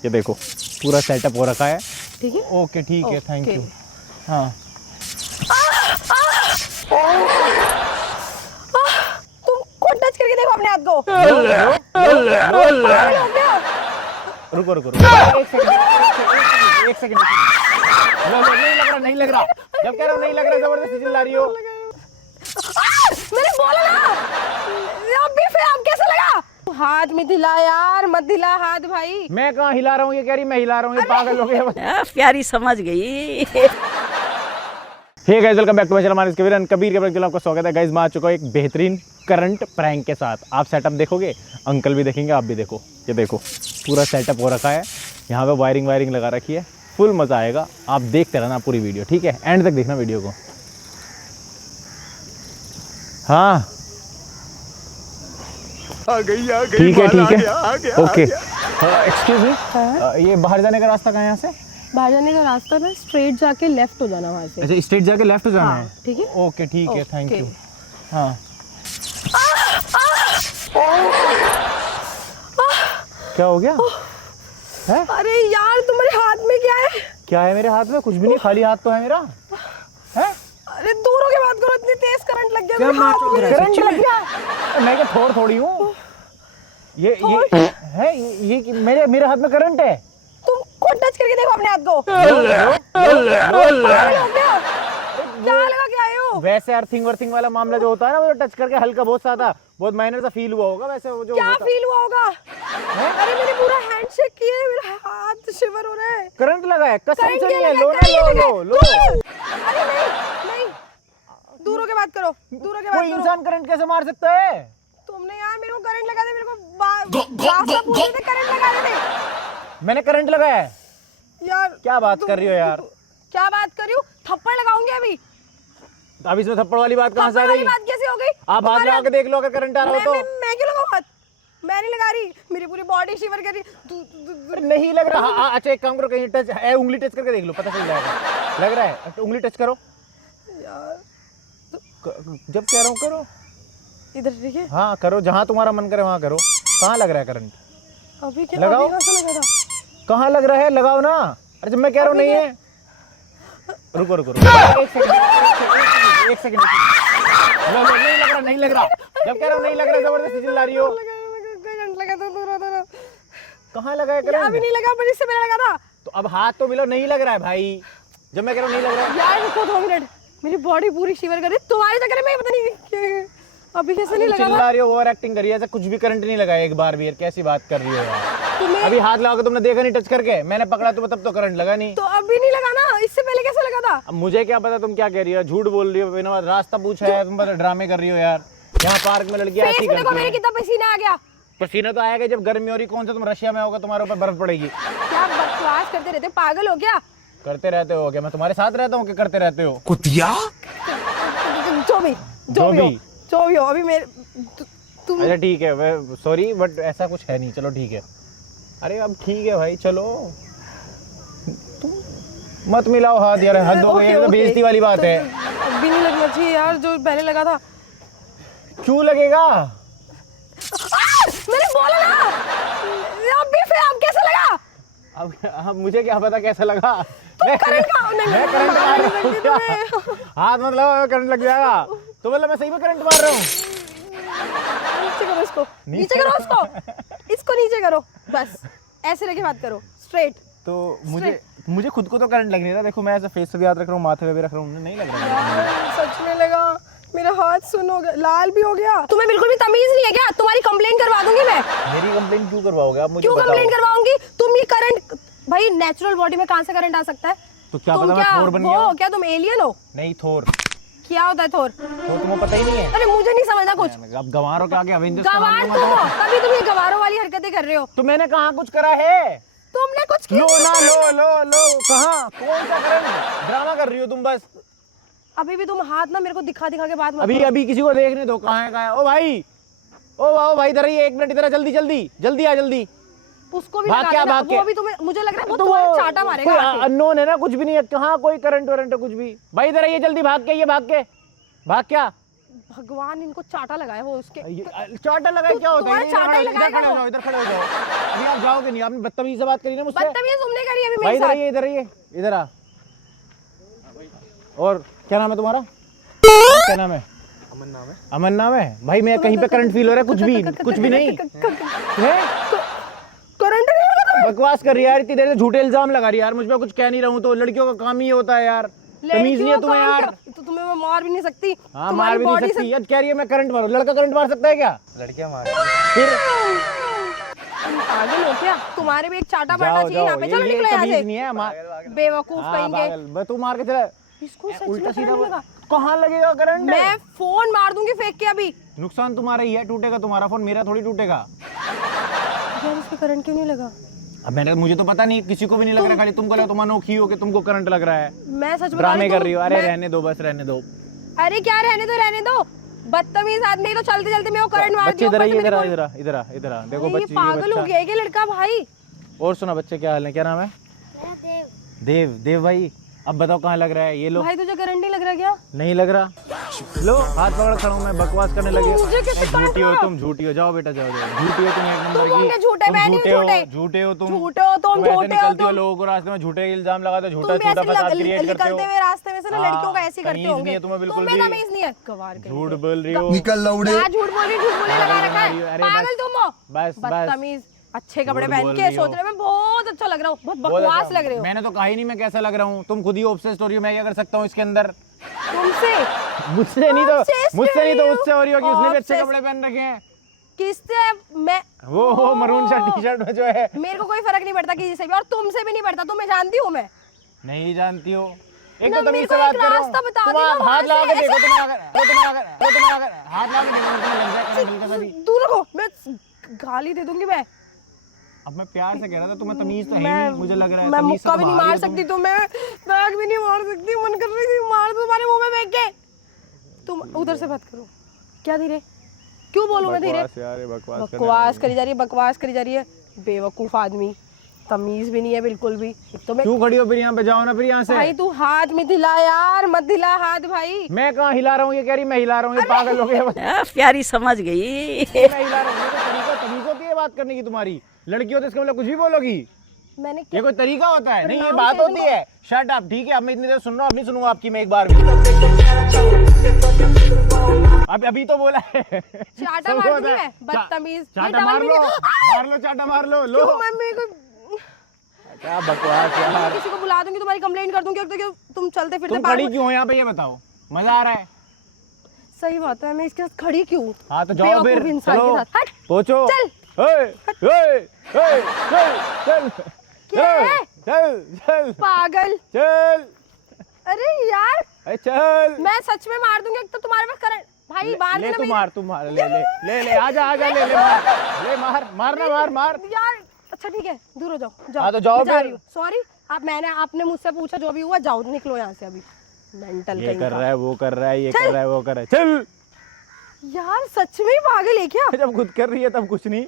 ये देखो पूरा सेटअप हो रखा है। ठीक है, ओके ठीक है, थैंक यू। हाँ तुम खुद टच करके देखो अपने हाथ को। रुको रुको एक सेकंड। नहीं लग रहा। जब कह रहा हूँ नहीं लग रहा, जबरदस्ती चिल्ला रही हो। मैंने बोला ना, अभी फिर आप कैसे लगा? हाथ में हिला यार, मत हिला हाथ भाई। मैं कहाँ हिला रहा हूँ, ये कह रही मैं हिला रहा हूँ, ये पागल हो गया। प्यारी समझ गई। Hey guys, welcome back to my channel Manis Kabir and Kabir के ब्लॉग में आपका स्वागत है। गाइस मैं आ चुका हूँ एक बेहतरीन करंट प्रैंक के साथ। आप सेटअप देखोगे, अंकल भी देखेंगे, आप भी देखो। ये देखो पूरा सेटअप हो रखा है, यहाँ पे वायरिंग लगा रखी है। फुल मजा आएगा, आप देखते रहना पूरी वीडियो, ठीक है? एंड तक देखना वीडियो को। हाँ आ गई ठीक है ओके। हाँ। एक्सक्यूज मी, ये बाहर जाने का रास्ता कहाँ है यहाँ से? बाहर जाने का रास्ता ना स्ट्रेट जाके लेफ्ट हो जाना वहाँ से। अच्छा स्ट्रेट जाके लेफ्ट हो जाना है? ठीक है, ओके ठीक है, थैंक ओके। यू। हाँ क्या हो गया है? अरे यार तुम्हारे हाथ में क्या है? क्या है मेरे हाथ में? कुछ भी नहीं, खाली हाथ तो है मेरा। है? अरे दूर होके बात करो, इतनी तेज करंट लग गया क्या मेरे हाथ में। करंट लग गया? मैं क्या थोड़ी हूँ? ये है ये मेरे हाथ में करंट है। तुम खुद टच करके देखो अपने हाथ को। क्या लगा के आए हो? वैसे अर्थिंग वाला मामला जो होता है ना, वो टच करके हल्का बहुत सादा बहुत माइनर सा फील हुआ होगा। वैसे वो जो क्या फील हुआ होगा? अरे मैंने पूरा हैंडशेक किया है, मेरा हाथ शिवर हो रहा है। करंट लगा है, कसम करंट से क्या नहीं है। लगा? लो करंट ना, लगा? लो अरे नहीं, दूर होके बात करो, दूर होके बात कोई करो। इंसान करंट कैसे मार सकता है? तुमने यार मेरे को करंट लगा दे, मेरे को रास्ता पूछ रहे थे, करंट लगा रहे थे मैंने करंट लगाया है यार। क्या बात कर रही हो यार? क्या बात कर रही हूँ? थप्पड़ लगाऊंगी अभी। अब इसमें थप्पड़ वाली बात कहाँ से आ थप्पड़ वाली गई? बात कैसे हो गई? आप हाथ लगा के देख लो, अगर करंट आ रहा हो तो। मैं क्यों लगाऊं हाथ? मैं नहीं लगा रही, मेरी पूरी बॉडी शिवर कर रही। नहीं लग रहा। हाँ, अच्छा एक काम करो, कहीं टच है, उंगली टच करके देख लो, पता चल जाएगा। लग रहा है? उंगली टच करो। यार जब कह रहा हूँ करो। इधर ठीक है, हाँ करो, जहाँ तुम्हारा मन करे वहाँ करो। कहाँ लग रहा है करंट? अभी क्या लगाओ। अभी कहाँ से लगा था? कहाँ लग रहा है? लगाओ ना। अरे जब मैं कह रहा हूँ नहीं है। रुको एक सेकंड। नहीं लग रहा। जब कह रहा हूँ नहीं लग रहा, जबरदस्ती चिल्ला रही हो। करंट लगा था दूर। कहाँ लगा है अभी करंट? नहीं लगा, पर इससे पहले लगा था। तो अब हाथ तो मिलो, नहीं लग रहा है भाई। जब मैं कह रहा हूँ नहीं लग रहा है। यार रुको 2 मिनट, मेरी बॉडी पूरी शिवर कर रही है तुम्हारे चक्कर में। पता नहीं अभी कैसे नहीं लगा चिल्ला रही हो, ओवर एक्टिंग कर रही है, ऐसा कुछ भी करंट नहीं लगा एक बार भी। यार कैसी बात कर रही हो यार? तुम्हें। अभी हाथ लगा के तुमने देखा नहीं टच करके? मैंने पकड़ा तुम्हें तब तो करंट लगा नहीं। तो अभी नहीं लगा ना, इससे पहले कैसे लगा था? अब मुझे क्या पता तुम क्या कह रही हो? झूठ बोल रही हो, बिना बात रास्ता पूछा है, तुम बस ड्रामे कर रही हो यार। यहाँ पार्क में लड़कियां ऐसी फेस में देखो करती मेरे हैं। कितना पसीना आ गया। पसीना तो आएगा जब गर्मी हो रही। कौन सा तुम रशिया में होगा, तुम्हारे ऊपर बर्फ पड़ेगी? क्या बकवास करते रहते, पागल हो क्या? करते रहते हो क्या? मैं तुम्हारे साथ रहता हूँ कि करते रहते हो? कुतिया जो भी हो अभी मेरे तुम। अच्छा ठीक है, सॉरी बट ऐसा कुछ है नहीं। चलो ठीक है। अरे अब ठीक है भाई, चलो तुम मत मिलाओ हाथ यार, हद हो गई है। तो बेइज्जती वाली बात है। अभी नहीं लगना चाहिए यार, जो पहले लगा था। क्यों लगेगा? मैंने बोला ना, अभी फिर आप कैसे लगा? अब मुझे क्या पता कैसा लगा? मैं करंट का नहीं, मैं करंट मार रहा हूँ क्या? हाथ मत लगाओ, करंट लग जाएगा। तो मतलब मैं सही में करंट मार रहा हूँ। नीचे करो इसको, नीचे करो इसको नीचे करो, बस ऐसे लेके बात करो स्ट्रेट। तो मुझे खुद को तो करंट लग नहीं रहा। देखो मैं ऐसा फेस पे भी हाथ रख रहा हूँ, माथे पे भी रख रहा हूँ, नहीं लग रहा। यार सच में लगा, मेरा हाथ सुन हो गया, लाल भी हो गया। तुम्हें बिल्कुल भी तमीज नहीं है क्या? तुम्हारी कंप्लेंट करवा दूंगी मैं। मेरी कंप्लेंट क्यों करवाओगे आप? मुझे क्यों बताओ। कंप्लेंट करवाऊंगी? तुम ये करंट भाई, नेचुरल बॉडी में कहाँ से करंट आ सकता है? तो क्या तुम पता मैं क्या थोर बन वो गया हो हूँ? क्या? तुम एलियन हो? नहीं थोर। क्या होता है थोर? थोर तुम्हें पता ही नहीं है? अरे मुझे नहीं समझना कुछ। अब गंवारों के आगे अवेंजर्स का गवार नाम तुम मत हो, लो। तभी तुम ये गवारों वाली हरकतें कर रहे हो। तो मैंने कहाँ कुछ करा है? तुमने कुछ किया? लो ना, लो कहाँ? कौन सा करंट? ड्रामा कर रही हो तुम बस। अभी भी तुम हाथ ना मेरे को दिखा के बात मत अभी किसी को देखने दो। कहाँ है? ओ भाई, ओ भाई इधर आइए, 1 मिनट इधर। जल्दी आ जल्दी। उसको भी भाग लगा क्या, देना। भाग के? वो भी तुम्हें, मुझे लग रहा है वो तो तुम्हारा चाटा मारेगा आके। अननोन है ना, कुछ भी नहीं है। कहाँ कोई करंट वारंट है कुछ भी? भाई इधर आइए जल्दी, भाग के। भाग क्या? भगवान इनको चाटा लगाया वो उसके। चाटा लगा क्या होता है? चाटा ही इधर खड़े हो जाओ, इधर खड़े हो जाओ। अभी आप जाओगे नहीं, आपने बदतमीजी से बात करी ना मुझसे। बदतमीजी तुमने करी अभी भाई मेरे साथ। इधर आइए, इधर आ। और क्या नाम है तुम्हारा? क्या नाम है? अमन नाम है। अमन नाम है भाई। मैं कहीं पे करंट फील हो रहा है? कुछ भी नहीं है। करंट नहीं लगा। बकवास कर रही है यार, इतनी देर से झूठे इल्जाम लगा रही है यार। मुझ पे कुछ कह नहीं रहा हूँ तो लड़कियों का काम ही होता है यार। तमीज नहीं है तुम्हें यार। तो तुम्हें मैं मार भी नहीं सकती। हाँ मार भी नहीं सकती। यार कह रही है मैं करंट मारूं। लड़का करंट मार सकता है क्या? लड़कियां मार फिर पागल हो क्या? तुम्हारे भी एक चाटा पड़ना चाहिए यहाँ पे। चलो निकलो यहाँ से। नहीं है बेवकूफ कहेंगे। तू मार के चला। इसको सच में करंट लगा। कहाँ लगेगा करंट? मैं फोन मार दूंगी फेंक के अभी। नुकसान तुम्हारा ही है, टूटेगा तुम्हारा फोन, मेरा थोड़ी टूटेगा। यार इसको करंट क्यों नहीं लगा? अब मुझे तो पता नहीं, किसी को भी नहीं लग रहा, खाली तुमको लगा। तुम अनोखी हो कि तुमको करंट लग रहा है। मैं सच बता ड्रामे कर रही हो। अरे रहने दो, बस रहने दो। अरे क्या रहने दो। बदतमीज आदमी तो चलते चलते मेरे को करंट मार दिया। इधर आ देखो बच्चे। पागल हो गया क्या लड़का भाई? और सुना बच्चे, क्या हाल है? क्या नाम है? देव भाई। अब बताओ कहाँ लग रहा है? ये लो। भाई तुझे करंट नहीं लग रहा क्या? नहीं लग रहा। लो हाथ पकड़ खड़ा हूं मैं। बकवास करने लगे। झूठी हो तुम, झूठी हो। जाओ बेटा जाओ। झूठी हो तुम एक नंबर की। झूठे मैं नहीं झूठे। झूठे हो तुम। झूठे हो तुम। निकलती हो लोगों को रास्ते में, झूठे इल्जाम लगाते हो, झूठा फसाद क्रिएट करते हो। निकलते हुए रास्ते में से ना लड़कियों का ऐसे करते होंगे। तुम्हें बिल्कुल तुम्हें तमीज नहीं है। गवार कहीं झूठ बोल रही हो। निकल लौड़े। झूठ बोल रही लगा रखा है। पागल तुम हो। बस बदतमीज। अच्छे कपड़े पहन के सोच रहे मैं बहुत अच्छा लग रहा हूँ। बहुत बकवास लग रहे हो। मैंने तो कहा ही नहीं मैं कैसा लग रहा हूँ। तुम खुद ही ऑब्सेस्ड हो रही हो। मैं क्या कर सकता हूँ इसके अंदर? तुमसे मुझसे नहीं तो उससे हो रही हो कि उसने भी अच्छे कपड़े पहन रखे हैं। किससे? मैं वो मरून शर्ट टी शर्ट में जो है। मेरे को कोई फर्क नहीं पड़ता किसी से भी, और तुमसे भी नहीं पड़ता। तुम्हें जानती हूँ मैं। नहीं जानती हो? एक ना, तो मेरे तमीज को से बात एक कर रहा रास्ता हूँ। बता तुम देना हाथ वहाँ लगा के से। देखो। तुम अगर हाथ लगा के देखो तुम्हें लग जाएगा बिल्कुल कभी। दूर रहो, मैं गाली दे दूंगी मैं। अब मैं प्यार से कह रहा था, तुम्हें तमीज तो है नहीं। मुझे लग रहा है मैं तमीज से मुक्का तो भी नहीं बाहर ही मार हो तुम। सकती तुम्हें। बैग भी नहीं मार सकती। मन कर रही थी मार दूं तुम्हारे मुंह में फेंक के। तुम उधर से बात करो। क्या धीरे? क्यों बोलूं मैं धीरे? बकवास करी जा रही है। बेवकूफ आदमी। तमीज भी नहीं है बिल्कुल भी। तो मैं क्यों खड़ी हो फिर यहाँ पे? जाओ ना फिर यहाँ से। भाई तू हाथ में हिला यार, मत हिला हाथ भाई। मैं कहाँ हिला रहा हूँ? ये कह रही मैं हिला रहा हूँ। ये पागल हो गया। प्यारी समझ गई। मैं हिला रहा हूँ। ये तो तरीका तमीज होती है बात करने की तुम्हारी। लड़की हो तो इसका मतलब कुछ भी बोलोगी? मैंने ये कोई तरीका होता है? नहीं, ये नाम बात कैसे होती है। Shut up. ठीक है, अब मैं इतनी देर सुन रहा हूँ, अब नहीं सुनूंगा आपकी मैं एक बार भी। अभी तो बोला है। चाटा मार दूंगी मैं। बदतमीज। चाटा मार लो, चाटा मार लो। लो मम्मी को क्या बकवास यार। किसी को बुला दूंगी, तुम्हारी कंप्लेंट कर दूंगी। तो तुम चलते फिरते तुम खड़ी क्यों हो यहाँ पे? ये बताओ। मजा आ रहा है? सही बात है। मैं इसके साथ खड़ी क्यों? हाँ तो जाओ फिर। इंसान के साथ। हट। पहुंचो। चल। चल पागल। चल। अरे यार चल। मैं सच में मार दूंगी। एक तो तुम्हारे पास करंट भाई बांध ले देना। तू मार ले आजा ले मार यार अच्छा ठीक है, दूर हो जाओ। हाँ तो जाओ फिर। सॉरी। आपने मुझसे पूछा, जो भी हुआ जाओ, निकलो यहाँ से अभी। मेंटल ये कर रहा है, वो कर रहा है, ये कर रहा है, वो कर रहा है। चल यार सच में ही पागल है क्या? जब खुद कर रही है तब कुछ नहीं।